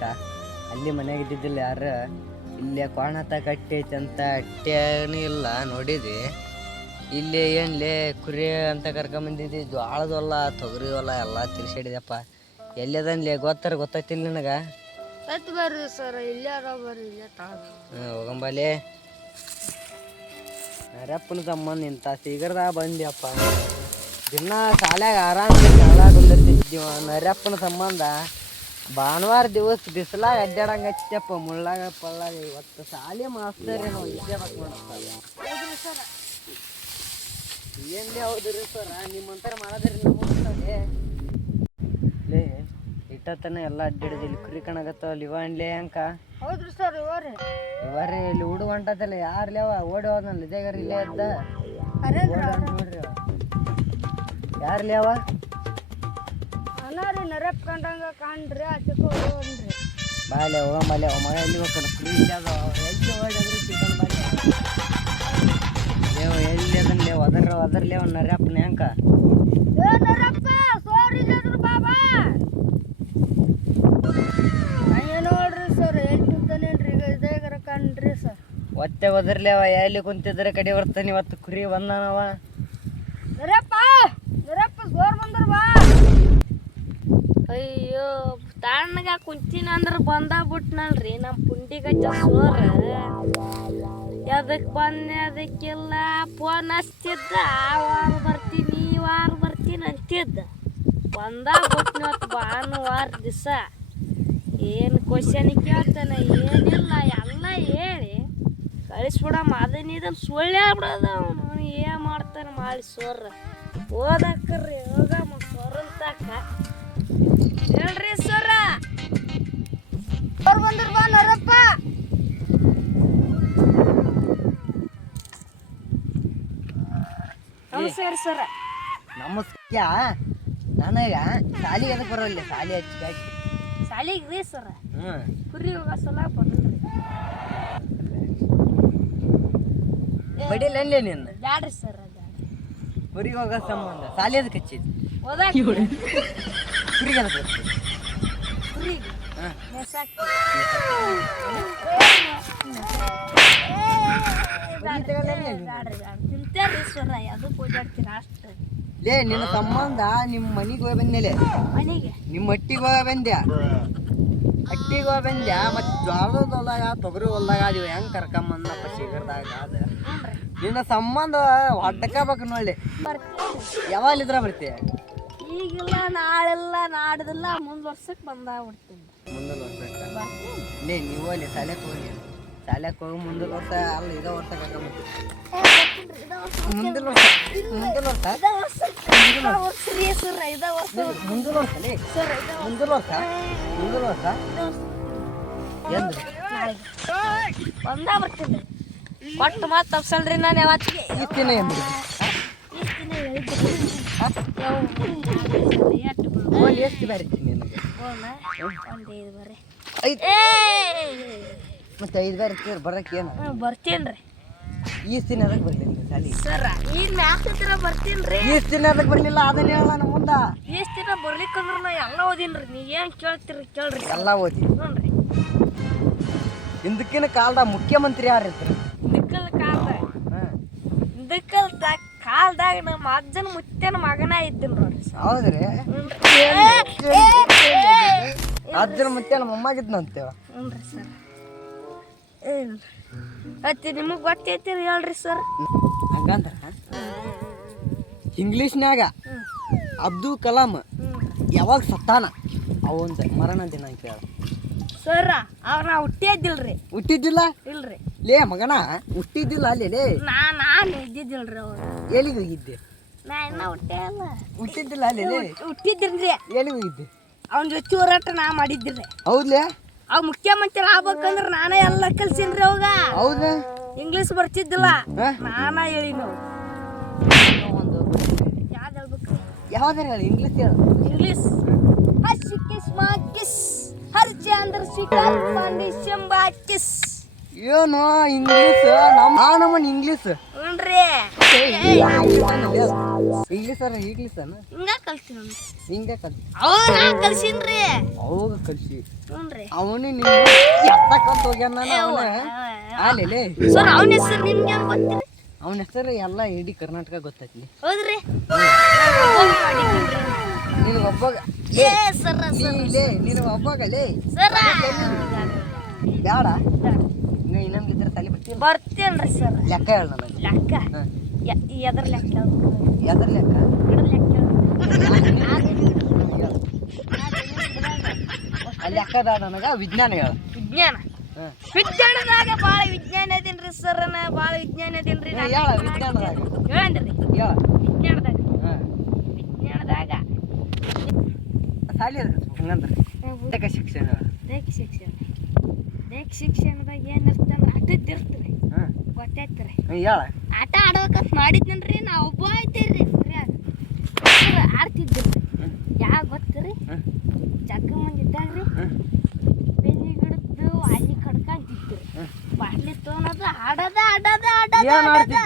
ಯಾಕ ಅಲ್ಲಿ ಮನೆಯಾಗ ಇದ್ದಿದ್ದಿಲ್ಲ ಯಾರು ಇಲ್ಲೇ ಕೋಣತ ಕಟ್ಟಿ ಐತಿ ಅಂತ ಅಟ್ಟೇನೂ ಇಲ್ಲ ನೋಡಿದಿ. ಇಲ್ಲಿ ಏನ್ಲೇ ಕುರಿ ಅಂತ ಕರ್ಕೊಂಬಂದಿದ್ದಿ, ಜ್ವಾಳದ ಹೊಲ ತೊಗರಿ ಹೊಲ ಎಲ್ಲ ತಿರ್ಸಾಡಿದಪ್ಪ. ಎಲ್ಲದನ್ಲೇ ಗೊತ್ತೈತಿಲ್ಲ ನಿನಗೆ? ಬರ್ರಿ ಸರ್, ಇಲ್ಲೇ ಬರ್ರಿ, ಇಲ್ಲೇ ಹೋಗಂಬಲ್ಲಿ. ನರಪ್ಪನ ಸಂಬಂಧ ಇಂಥ ಸಿಗರ್ದಾಗ ಬಂದ್ಯಪ್ಪ. ದಿನ ಶಾಲ್ಯಾಗ ಆರಾಮ ಶಾಲಾ ಕುಂದಿರ್ತಿದ್ದೀವ. ನರಪ್ಪನ ಸಂಬಂಧ ಭಾನುವಾರ ದಿವಸ ಬಿಸಿಲಾಗ ಅಡ್ಡಾಡಂಗೆ ಹಚ್ಚಪ್ಪ, ಮುಳ್ಳಾಗ ಪಳ್ಳಾಗ. ಇವತ್ತು ಶಾಲೆ ಮಾಸ್ತರೇ ನಾವು ಇಲ್ಲೇ ಮಾಡ್ತಾರೆ. ಏನ್ಲೇ ಹೌದ್ರಿ ಸರ, ನಿಮ್ಮಂತರ ಮಾಡೋದ್ರಿ ನಮಗೆ ಲೇ ಇಟ್ಟತನ ಎಲ್ಲ ಅಡ್ಡಾಡಿದಿಲ್ಲ. ಕುರಿ ಕಣಗತ್ತವಲ್ಲ ಇವ ಅನ್ಲೇ ಅಂಕ. ಹೌದ್ರಿ ಸರ್, ಇವರೇ ಇಲ್ಲಿ ಹುಡುಗ ಹೊಂಟದಲ್ಲ, ಯಾರ್ಲೇವ ಓಡಿ ಹೋದ್ನಲ್ಲ ಇದೇಗಾರ ಇಲ್ಲೇ ಇದ್ದ ನೋಡ್ರಿ. ಯಾರ್ಲಿ ಅವ? ಅನಾರಿ ನರಪ್ ಕಂಡಂಗ ಕಾಣ್ರಿ, ಆಚೆಗೆ ಹೋಗ್ರಿ. ಬಾಲೆ ಹೋಗಂಬಲ್ಲೆ, ಅವ ಮಗ ಎಲ್ಲಿ ಹೋಗ್ತಾನ? ಕುರಿ ಎಲ್ಲಿ ಓಡಿದ್ರಿ ಚಿಕನ್ ಬಾಲೆ ಲೇವ ಎಲ್ಲಿ ಅದನ್ಲೇ ಒದರ್ಲೇ ಅವ್ನ ನರಪ್ಪನ ಅಂಕ. ನರಪ್ಪ ಸೋರಿದ್ರು ಬಾಬಾ ನೋಡ್ರಿ ಸರ್, ಎಲ್ಲಿ ಕುಂತಾನೇನ್ರಿ? ಈಗ ಇದೇಗಾರ ಕಾಣ್ರಿ ಸರ್. ಒತ್ತೆ ಒದರ್ಲಿ ಅವ, ಎಲ್ಲಿ ಕುಂತಿದ್ರೆ ಕಡೆ ಬರ್ತಾನೆ. ಇವತ್ತು ಕುರಿ ಬಂದಾನವ. ನರಪ್ಪ ಸೋರ್ ಬಂದ್ರ ಬಾ. ಅಯ್ಯೋ ತಣ್ಣಗ ಕುಂತಿನ ಅಂದ್ರ ಬಂದಾಗ್ಬಿಟ್ನಲ್ರಿ ನಮ್ಮ ಪುಂಡಿಗಜ್ಜ ಸೋರ. ಎದಕ್ ಬಂದೆ ಅದಕ್ಕೆಲ್ಲ ಫೋನ್ ಹಚ್ತಿದ್ದ, ವಾರ ಬರ್ತೀನಿ ಅಂತಿದ್ದ. ಬಂದಾಗ್ಬಿಟ್ನವತ್ತು ಭಾನುವಾರ ದಿವಸ. ಏನು ಕ್ವಶನ್ ಕೇಳ್ತಾನೆ ಏನಿಲ್ಲ, ಎಲ್ಲ ಹೇಳಿ ಕಳಿಸ್ಬಿಡಮ್ಮ. ಇದನ್ನು ಸುಳ್ಳು ಹೇಳ್ಬಿಡೋದು ಅವನು. ಏನು ಮಾಡ್ತಾನೆ ಮಾಡಿ ಸೋರ. ಓದಕ್ರಿ ಹೋಗಮ್ಮ ಸೊರಂತಾಕ. ಹೇಳ್ರಿ ಸರ, ಅವ್ರು ಬಂದ್ರ ಬಾ ನರಪ್ಪ. ನಮಸ್ಕಾರ ಸರ. ನಮಸ್ಕಾರ. ನನಗ ಸಾಲಿ ಎದಕ್ಕೆ ಬರೋಲ್ಲ? ಸಾಲಿ ಹಚ್ಚಿ ಸಾಲಿಗೆ ರೀ ಸರ. ಕುರಿ ಹೋಗೋ ಸಲ ಬಂದ್ರಿ. ಬಡಿಲ್ಲ ಅಲ್ಲೇ ನಿನ್ನ? ಬ್ಯಾಡ್ರಿ ಸರ್, ಕುರಿಗೆ ಹೋಗೋ ಸಂಬಂಧ ಸಾಲಿ ಅದಕ್ಕೆ ಹಚ್ಚಿದ್? ಓದಾಕ ಕುರಿಗೆ ಅದಕ್ಕೆ ಕುರಿಗೆ ತಿಂತೇರಿ ಸರ, ಅದಕ್ಕೆ ಓದಾಡ್ತೀರ ಅಷ್ಟ. ಲೇ ನಿನ್ನ ಸಂಬಂಧ ನಿಮ್ಮ ಮನೆಗೆ ಹೋಗಿ ಬಂದೇಲೆ, ಮನೆಗೆ ನಿಮ್ಮ ಹಟ್ಟಿಗೆ ಹೋಗಿ ಬಂದ್ಯಾ, ಹಟ್ಟಿಗೆ ಹೋಗಿ ಬಂದ್ಯಾ. ಮತ್ತು ಜ್ವಾಳದ ಹೊಲ್ದಾಗ ತೊಗರಿ ಹೊಲ್ದಾಗ ಅದೀವಿ. ಹೆಂಗೆ ಕರ್ಕೊಂಬಂದಪ್ಪ ಸಿಗರ್ದಾಗ ಅದ ನಿನ್ನ ಸಂಬಂಧ ಹೊಡ್ಡಕಬೇಕು ನೋಡಿ. ಯಾವಾಗಲಿದ್ರ ಬರ್ತೀಯ? ಈಗಿಲ್ಲ, ನಾಳೆಲ್ಲ, ನಾಡ್ದಿಲ್ಲ, ಮುಂದ್ ವರ್ಷಕ್ಕೆ ಬಂದಾಗ್ಬಿಡ್ತೀನಿ. ಮುಂದಿನ ವರ್ಷಕ್ಕೆ ಲೇ ನೀವು ಅಲ್ಲಿ ಶಾಲೆಗೆ ಹೋಗಿ, ಶಾಲೆಗೆ ಹೋಗಿ ಮುಂದಿನ ವರ್ಷ ಅಲ್ಲ ಇದೇ ವರ್ಷ ಕರ್ಕೊಂಬರ್ತೀವಿ. ಮುಂದಿನ ವರ್ಷ ಮುಂದಿನ ವರ್ಷ ಬಂದಾ ಬರ್ತೀನಿ. ಒಟ್ಟು ಮಾತು ತಪ್ಸಲ್ರಿ ನಾನು ಯಾವತ್ತಿಗೆ. ಇಷ್ಟಿನ ಎಂದ್ರಿ ಎಷ್ಟು ಬೇರೆ ನಿನಗೆ? ಮತ್ತೆ 5 ಬೇರೆ ಬರಕ್ಕೆ ಏನು? ಬರ್ತೀನ್ರಿ. ಈಸ್ತಿನ ಅದಕ್ಕೆ ಬರ್ಲಿಲ್ಲ ಶಾಲಿ ಸರ. ಈಗ ಮ್ಯಾಕ್ತಿರ ಬರ್ತೀನ್ರಿ. ಈಸ್ತಿನ ಅದಕ್ಕೆ ಬರಲಿಲ್ಲ, ಅದನ್ನ ಹೇಳ ನಮ್ಮ ಮುಂದೆ. ಈಸ್ ದಿನ ಬರ್ಲಿಕ್ಕಂದ್ರ ನಾ ಎಲ್ಲ ಓದಿನ್ರಿ. ನೀ ಏನು ಕೇಳ್ತೀರಿ ಕೇಳ್ರಿ. ಎಲ್ಲ ಓದಿ. ನೋಡ್ರಿ, ಹಿಂದಕ್ಕಿನ ಕಾಲದಾಗ ಮುಖ್ಯಮಂತ್ರಿ ಯಾರು ಇರ್ತಾರೆ? ಹಿಂದಕ್ಕಲ್ ಕಾಲದಾಗ ನಮ್ಮ ಅಜ್ಜನ ಮುತ್ತನ ಮಗನ ಇದ್ದೀನಿ ನೋಡ್ರಿ. ಹೌದ್ರಿ? ಅಜ್ಜನ ಮುತ್ತೆ ನಮ್ಮ ಅಮ್ಮಾಗಿದ್ನಂತೇವ. ಹ್ಞೂ ಸರ್. ಮತ್ತೆ ನಿಮಗೆ ಗೊತ್ತೈತಿರಿ ಹೇಳ್ರಿ ಸರ್. ಹಂಗಂದ್ರ ಇಂಗ್ಲೀಷ್ನ್ಯಾಗ ಅಬ್ದುಲ್ ಕಲಾಂ ಯಾವಾಗ ಸತ್ತಾನ ಅವಂದ ಮರಣ ದಿನಾಂಕ ಹೇಳ ಸರ್. ಅವ್ರ ಹುಟ್ಟಿದ್ದಿಲ್ರಿ. ಹುಟ್ಟಿದ್ದಿಲ್ಲ? ಇಲ್ರಿ. ಲೇ ಮಗನ ಹುಟ್ಟಿದ್ದಿಲ್ಲ ಅಲ್ಲಿ ಲೇ. ನಾನು ಇದ್ದಿದ್ದಿಲ್ರಿ. ಅವ್ರು ಎಲ್ಲಿಗೆ ಹೋಗಿದ್ದೆ? ನಾ ಇನ್ನ ಹುಟ್ಟಿಲ್ಲ. ಹುಟ್ಟಿದ್ದಿಲ್ಲ ಅಲ್ಲಿ ಲೇ? ಹುಟ್ಟಿದ್ದಿಲ್ರಿ. ಎಲ್ಲಿಗೆ ಹೋಗಿದ್ದೆ? ಅವನ ಜೊತೆ ಹೋರಾಟ ನಾ ಮಾಡಿದ್ದಿರಿ. ಹೌದ್ಲೇ? ಅವ್ ಮುಖ್ಯಮಂತ್ರಿ ಆಗ್ಬೇಕಂದ್ರ ನಾನೇ ಎಲ್ಲ ಕಲ್ಸಿನ್ರಿ ಅವಾಗ. ಹೌದಾ? ಇಂಗ್ಲೀಷ್ ಬರ್ತಿದ್ದಿಲ್ಲ, ನಾನ ಹೇಳಿನ. ಯಾವ್ದು ಹೇಳ್ಬೇಕ್ರಿ? ಯಾವ್ದಾರ ಹೇಳಿ, ಇಂಗ್ಲೀಷ್ ಹೇಳ. ಇಂಗ್ಲೀಷ್ ಕಿಸ್ ಮಾ ಕಿಸ್ ಹರಿಚಂದ್ರ ಶಿಖರ್ ಪಾಂಡಿ ಶಂಬಾ ಕಿಸ್. ಏನು ಇಂಗ್ಲೀಷ್? ನಮ್ಮನ್ ಇಂಗ್ಲೀಷ್ ಹ್ಞೂನ್ರಿ ಇಂಗ್ಲೀಷ್ ಹಿಂಗ ಕಲ್ಸಿನ ಹಿಂಗೆ ಕಲ್ಸಿ ಅವಾಗ ನಾ ಕಲ್ಸಿನ್ರಿ ಅವಾಗ ಕಲ್ಸಿ ಹ್ಞೂನ್ರಿ ಅವನು ಎತ್ತಕ್ಕಂತ ಹೋಗ್ಯಾನ ಆಲೇಲೆ ಸರ್ ಅವನ ಹೆಸರು ನಿಮ್ಗೆ ಹೆಂಗ್ ಗೊತ್ತಿರಿ ಅವನ ಹೆಸರು ಎಲ್ಲ ಇಡೀ ಕರ್ನಾಟಕ ಗೊತ್ತೈತಿ ಹೌದ್ರಿ ನಿನಗೆ ಒಬ್ಬಾಗ ಏ ಸರ ಲೇ ನಿನಗೆ ಒಬ್ಬಾಗಲೇ ಸರ ಬೇಡ ಇನ್ನೊಂದು ಇದ್ರೆ ತಲೆ ಬರ್ತೀನಿ ಬರ್ತೇನ್ರಿ ಸರ್ ಲೆಕ್ಕ ಹೇಳ ನನಗೆ ಲೆಕ್ಕ ಎದ್ರ ಲೆಕ್ಕ ಯಾವ್ದ್ರ ಲೆಕ್ಕ ಲೆಕ್ಕ ಬೇಡ ನನಗೆ ವಿಜ್ಞಾನ ಹೇಳ ವಿಜ್ಞಾನ ವಿಜ್ಞಾನದಾಗ ಭಾಳ ವಿಜ್ಞಾನ ಅದೀನ್ರಿ ಸರ್ ಭಾಳ ವಿಜ್ಞಾನ ಅದೀನ್ರಿ ಹೇಳ ವಿಜ್ಞಾನದಾಗ ಹೇಳಂದ್ರಿ ಹೇಳ ವಿಜ್ಞಾನದಾಗ ವಿಜ್ಞಾನದಾಗ ಸಾಲಿ ಹಂಗಂದ್ರೆ ದೈಹಿಕ ಶಿಕ್ಷಣ ದೈಹಿಕ ಶಿಕ್ಷಣ ದೈಹಿಕ ಶಿಕ್ಷಣದಾಗ ಏನಿರ್ತಂದ್ರೆ ಆಟದ್ದು ಇರ್ತೀರಿ ಗೊತ್ತೈತ್ರಿ ಹೇಳ ಆಟ ಆಡ್ಬೇಕಂತ ಮಾಡಿದ್ನನ್ರಿ ನಾ ಒಬ್ಬ ಆಯ್ತೀರಿ ಆಡ್ತಿದ್ರಿ ಯಾವ ಗೊತ್ತ್ರಿ ಜಗ್ಗ ಮಂದಿ ಇದ್ದಾಗ್ರಿ ಬೆನ್ನಿ ಗಿಡದ್ದು ಅಲ್ಲಿ ಕಡ್ಕಂತಿದ್ರಿ ಬಾಟ್ಲಿ ತೊಗೊಳೋದು ಆಡೋದ ಆಡೋದ ಆಡೋದ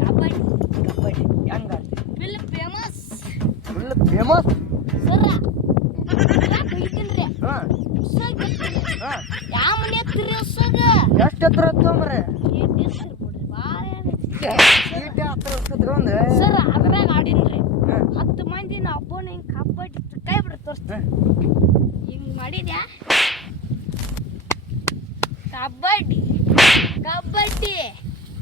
ಕಬಡ್ಡಿ ಕಬಡ್ಡಿ ಹೆಂಗ ಫುಲ್ ಫೇಮಸ್ ಫುಲ್ ಫೇಮಸ್ ಸರ ಬೈತೀನ್ರಿ ಯಾವ ಮನೆ ಹತ್ತಿರಿ ಹೊಸಾಗ ಎಷ್ಟು ಹತ್ರ ತೊಂಬ್ರೆ ಸರ್ ಅದ್ರಾಗ ಆಡಿನ್ರಿ 10 ಮಂದಿ ನಾ ಒಬ್ಬನ ಹಿಂಗ್ ಕಬಡ್ಡಿ ಕೈ ಬಿಡ ತೋರಿಸ್ತೀನಿ ಹಿಂಗ್ ಮಾಡಿದ್ಯಾ ಕಬಡ್ಡಿ ಕಬಡ್ಡಿ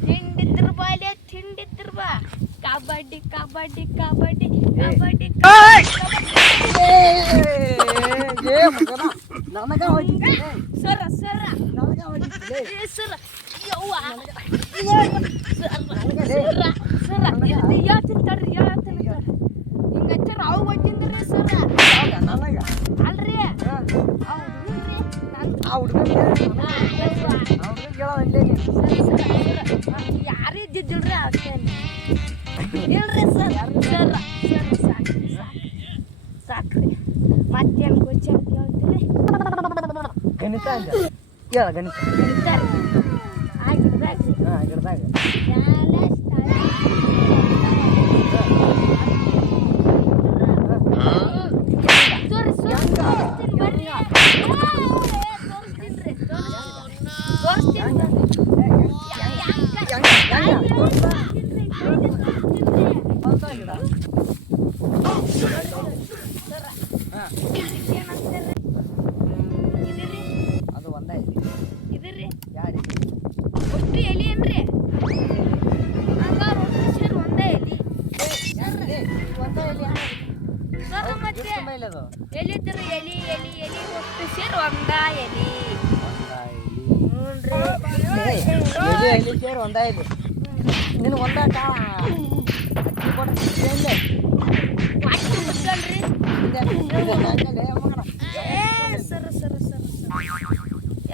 ತಿಂಡಿದ್ರ ಬಾಲೆ ತಿಂಡಿದ್ರ ಬಾ ಕಬಡ್ಡಿ ಕಬಡ್ಡಿ ಕಬಡ್ಡಿ ಕಬಡ್ಡಿ ನನಗ ಸರ ಸರ ಸರ ಯವ್ವ ಸರ ಇದು ಹೇಳ್ತೀನಿ ತಡ್ರಿ ಹೇಳ್ತೀನಿ ಹಿಂಗ ಹಚ್ಚಾರ ಅವು ಗೊತ್ತಿಂದ್ರಿ ಸರ ನನಗ ಅಲ್ರಿ ಯಾರು ಇದ್ದಿದ್ದಿಲ್ರಿ ಅಷ್ಟೇ ಹೇಳ್ರಿ ಸರ್ ಸರ ಸರ್ ಸಾಕ್ರಿ ಮತ್ತೇನು ಕ್ವಶನ್ ಕೇಳ್ತೀರಿ ಗಣಿತ ಕೇಳ ಗಣಿತ ಗಣಿತ ಆಗಿರ್ದಾಗ ಗಿಡದಾಗ ಅದು ಒಂದೇ ಇದ್ರಿ ಯಾರಿ ಒಟ್ಟು ಎಲಿ ಏನ್ರಿ ಹಂಗಾರ ಒಟ್ಟು ಸೇರಿ ಒಂದೇ ಎಲಿ ಸರ್ ಮತ್ತೆ ಎಲ್ಲಿದ್ರ ಎಲಿ ಎಲಿ ಎಲಿ ಒಟ್ಟು ಸೇರಿ ಒಂದ ಎಲಿ ಎಲಿ ಸೇರಿ ಒಂದ ಎಲಿ ನೀನು ಒಂದ ಸರ ಸರ ಸರ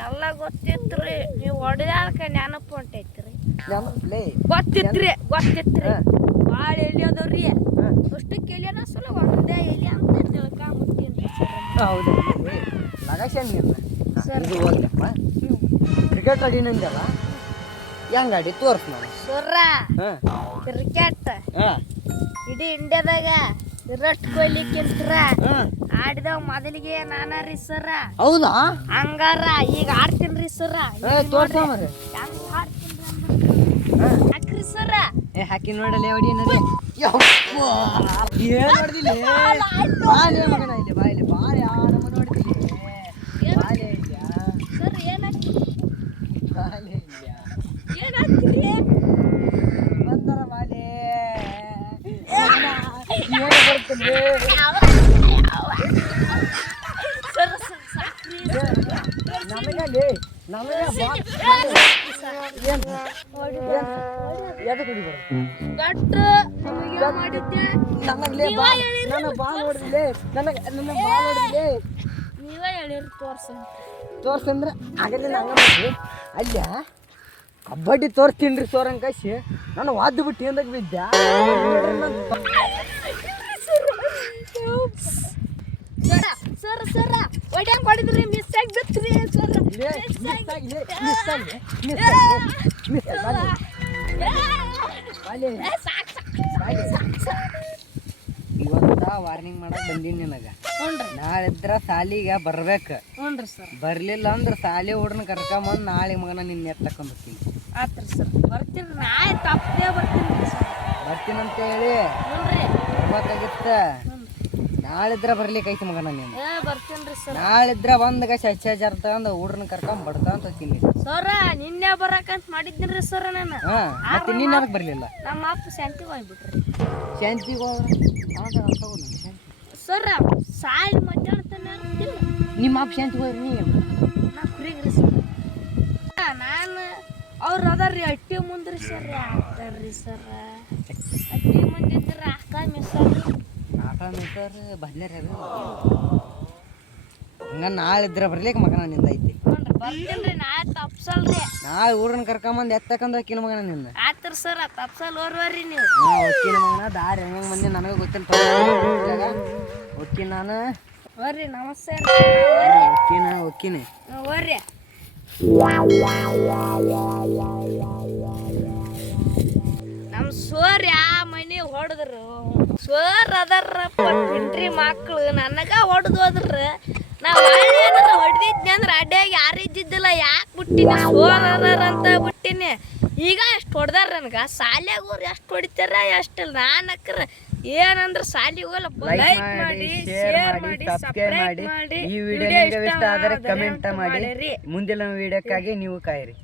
ಎಲ್ಲ ಗೊತ್ತಿತ್ರಿ ನೀವು ಹೊಡೆದಾಕ ನೆನಪು ಹೊಂಟೈತ್ರಿ ಗೊತ್ತಿತ್ರಿ ಗೊತ್ತಿತ್ರಿ ಭಾಳ ಎಲಿ ಅದಾವ್ರಿ ಅಷ್ಟಕ್ಕೆ ಎಲಿಯನ ಸಲ ಒಂದೇ ಎಲಿ ಅಂತ ತಿಳ್ಕೊಂಬಿಡ್ತೀನಿ ಹೌದು ಲಗೇಶನ್ ಸರ್ ಇದು ಹೋಗ್ಲಪ್ಪ ಕ್ರಿಕೆಟ್ ಅಡಿನಂದಲ್ಲ ಹೆಂಗ ಆಡಿ ತೋರ್ಸ್ ನಾನು ಸರ ಕ್ರಿಕೆಟ್ ಇಡೀ ಇಂಡಿಯಾದಾಗ ವಿರಾಟ್ ಕೊಹ್ಲಿಕ್ಕಿಂತ ಆಡಿದವ್ ಮೊದಲಿಗೆ ನಾನಾರಿ ಸರ ಹೌದಾ ಹಂಗಾರ ಈಗ ಆಡ್ತೀನ್ರಿ ಸರ ತೋರ್ಸಮ್ರಿ ಹೆಂಗ್ ಆಡ್ತೀನ್ರಿ ಹಾಕ್ರಿ ಸರ ಹಾಕಿ ನೋಡಲ್ಲ ಹೊಡಿ ನೋಡಿ ಏನ್ ನೋಡ್ದಿಲ್ಲ ಬಾಲೆ ಮಗನ ಇಲ್ಲಿ ಬಾಯಲ್ಲಿ ಬಾಳೆ ನಮ್ಮ ನೋಡ್ದಿಲ್ಲ ಬಾಲೆ ಇಲ್ಲ ಸರ್ ಏನಾಗ್ತಿ ಬಾಲೆ ಇಲ್ಲ ಏನಾಗ್ತೀರಿ ಬಂದರ ಬಾಲೆ ಏನು ಬರ್ತದೆ ಸರ್ ಸರ್ ಸಾಕ್ರಿ ನಮಗಲ್ಲಿ ನಮಗೆ ಎದಕ್ಕೆ ಹೊಡಿ ಗಟ್ಟ ನಮಗೆ ಮಾಡಿದ್ದೆ ನನಗೆ ನನ್ನ ಬಾಲ್ ಹೊಡೆದಿಲ್ಲ ನನ್ನ ಬಾಲ್ ಹೊಡೆದಿಲ್ಲ ನೀವೇ ಹೇಳಿರಿ ತೋರ್ಸಂದ್ರೆ ಆಗಲಿಲ್ಲ ಹಂಗ ಅಲ್ಲ ಕಬಡ್ಡಿ ತೋರಿಸ್ತೀನಿ ಸೋರಂಗ್ ಕಸಿ ನಾನು ವಾದ್ದು ಬಿಟ್ಟು ಏನದಾಗ ಬಿದ್ದೆ ಸರ ಸರ್ ಸರ್ ಒಡ್ಯಾಂಗ್ ಹೊಡಿದ್ರಿ ಮಿಸ್ ಆಗಿ ಬಿತ್ರಿ ಸರ್ ಇವತ್ತ ವಾರ್ನಿಂಗ್ ಮಾಡಕ್ ಬಂದೀನಿ ನಿನಗ. ನಾಳಿದ್ರ ಸಾಲಿಗೆ ಬರ್ಬೇಕು. ಬರ್ಲಿಲ್ಲ ಅಂದ್ರ ಸಾಲಿ ಹುಡ್ರನ್ನ ಕರ್ಕೊಂಬಂದ್ ನಾಳೆ ಮಗನ ನಿನ್ನ ಎತ್ತಕೊಂಡ್ಬರ್ತೀನಿ. ಆತ್ರಿ ಸರ್ ಬರ್ತೀನಿ ನಾಳೆ ತಪ್ಪದೇ ಬರ್ತೀನಿ ಸರ್. ಬರ್ತೀನಂತ ಹೇಳಿ ಬರ್ಬೇಕಾಗಿತ್ತ. ನಾಳಿದ್ರ ಬರ್ಲಿಕ್ಕೈತಿ ಮಗನ ನೀನು. ಬರ್ತೀನಿ ಸರ್. ನಾಳಿದ್ರ ಬಂದಾಗ ಸಚ್ಚಾಚಾರ ತಗೊಂಡ್ ಹುಡ್ರನ್ನ ಕರ್ಕೊಂಡ್ ಬಡ್ಕೊಂತ ಹೋಗ್ತೀನಿ ಸರ. ನಿನ್ನೆ ಬರಕಂತ ಮಾಡಿದ್ನಿರಿ ಸರ್ ನಾನು. ಮತ್ತೆ ನೀನ್ ಯಾಕೆ ಬರ್ಲಿಲ್ಲ? ನಮ್ಮ ಅಪ್ಪ ಶಾಂತಿಗೆ ಹೋಗ್ಬಿಟ್ರಿ. ಶಾಂತಿಗೆ ಸರ್ ಸಾಲಿ ಮಧ್ಯಾಹ್ನ ನಿಮ್ಮ ಅಪ್ಪ ಶಾಂತಿಗೆ ಹೋಗ್ರಿ ನೀ ನಾ ಕುರಿಗ್ರಿ ಸರ್. ನಾನು ಅವ್ರು ಅದಾರ್ರಿ ಅಟ್ಟಿ ಮುಂದ್ರಿ ಸರ್. ಆಗ್ತಾರ್ರಿ ಸರ್ ಅಟ್ಟಿ ಮುಂದಿದ್ರ ಅಕ್ಕ ಮಿಸ್ಸರ್ ಬದ್ಲಾರ ಹಂಗ ನಾಳಿದ್ರ ಬರ್ಲಿಕ್ಕೆ ಮಗನ ನಿಂದ ಐತಿ. ಬರ್ತೀನ್ರಿ ನಾಳೆ ತಪ್ಸಲ್ರಿ. ನಾಳೆ ಊರನ್ನ ಕರ್ಕೊಂಬಂದ್ ಎತ್ತಕಂದ ಹೋಕಿನ ಮಗನ ನಿಂದ. ಆತ್ರಿ ಸರ್ ತಪ್ಸಲ್ ಓರ್ವರ್ರಿ ನೀವು. ಹೋಕಿನ ಮಗನ ದಾರಿ ಹೆಂಗ ಮಂದಿ ನನಗೆ ಗೊತ್ತಿಲ್ಲ. ಹೋಕಿನ ನಾನು ಬರ್ರಿ ನಮಸ್ತೆ ಹೋಕಿನಿ ಬರ್ರಿ. ನಮ್ ಸೋರ್ ಯಾ ಮನಿ ಹೊಡೆದ್ರು ಸೋರ್ ಅದಾರಪ್ಪ ಪಿಂಟ್ರಿ ಮಕ್ಳು ನನಗ ಹೊಡೆದು ಹೋದ್ರ ನಾ ಏನಾರ ಹೊಡೆದಿದ್ನಿ ಅಂದ್ರ ಅಡ್ಯಾಗ ಯಾರು ಇದ್ದಿದ್ದಿಲ್ಲ. ಯಾಕೆ ಬಿಟ್ಟಿನಿ ಸೋರ್ ಅದಾರ ಅಂತ ಬಿಟ್ಟಿನಿ. ಈಗ ಎಷ್ಟು ಹೊಡೆದಾರ ನನಗ. ಸಾಲ್ಯಾಗ ಊರು ಎಷ್ಟು ಹೊಡಿತಾರ ಎಷ್ಟಿಲ್ಲ. ನಾನು ಅಕ್ರ ಏನಂದ್ರ ಸಾಲಿಗೆ ಹೋಗಲ್ಲ. ಲೈಕ್ ಮಾಡಿ ಶೇರ್ ಮಾಡಿ ಸಬ್ಸ್ಕ್ರೈಬ್ ಮಾಡಿ. ಈ ವಿಡಿಯೋ ಇಷ್ಟ ಆದರೆ ಕಮೆಂಟ್ ಮಾಡಿ. ಮುಂದಿನ ವಿಡಿಯೋಕ್ಕಾಗಿ ನೀವು ಕಾಯಿರಿ.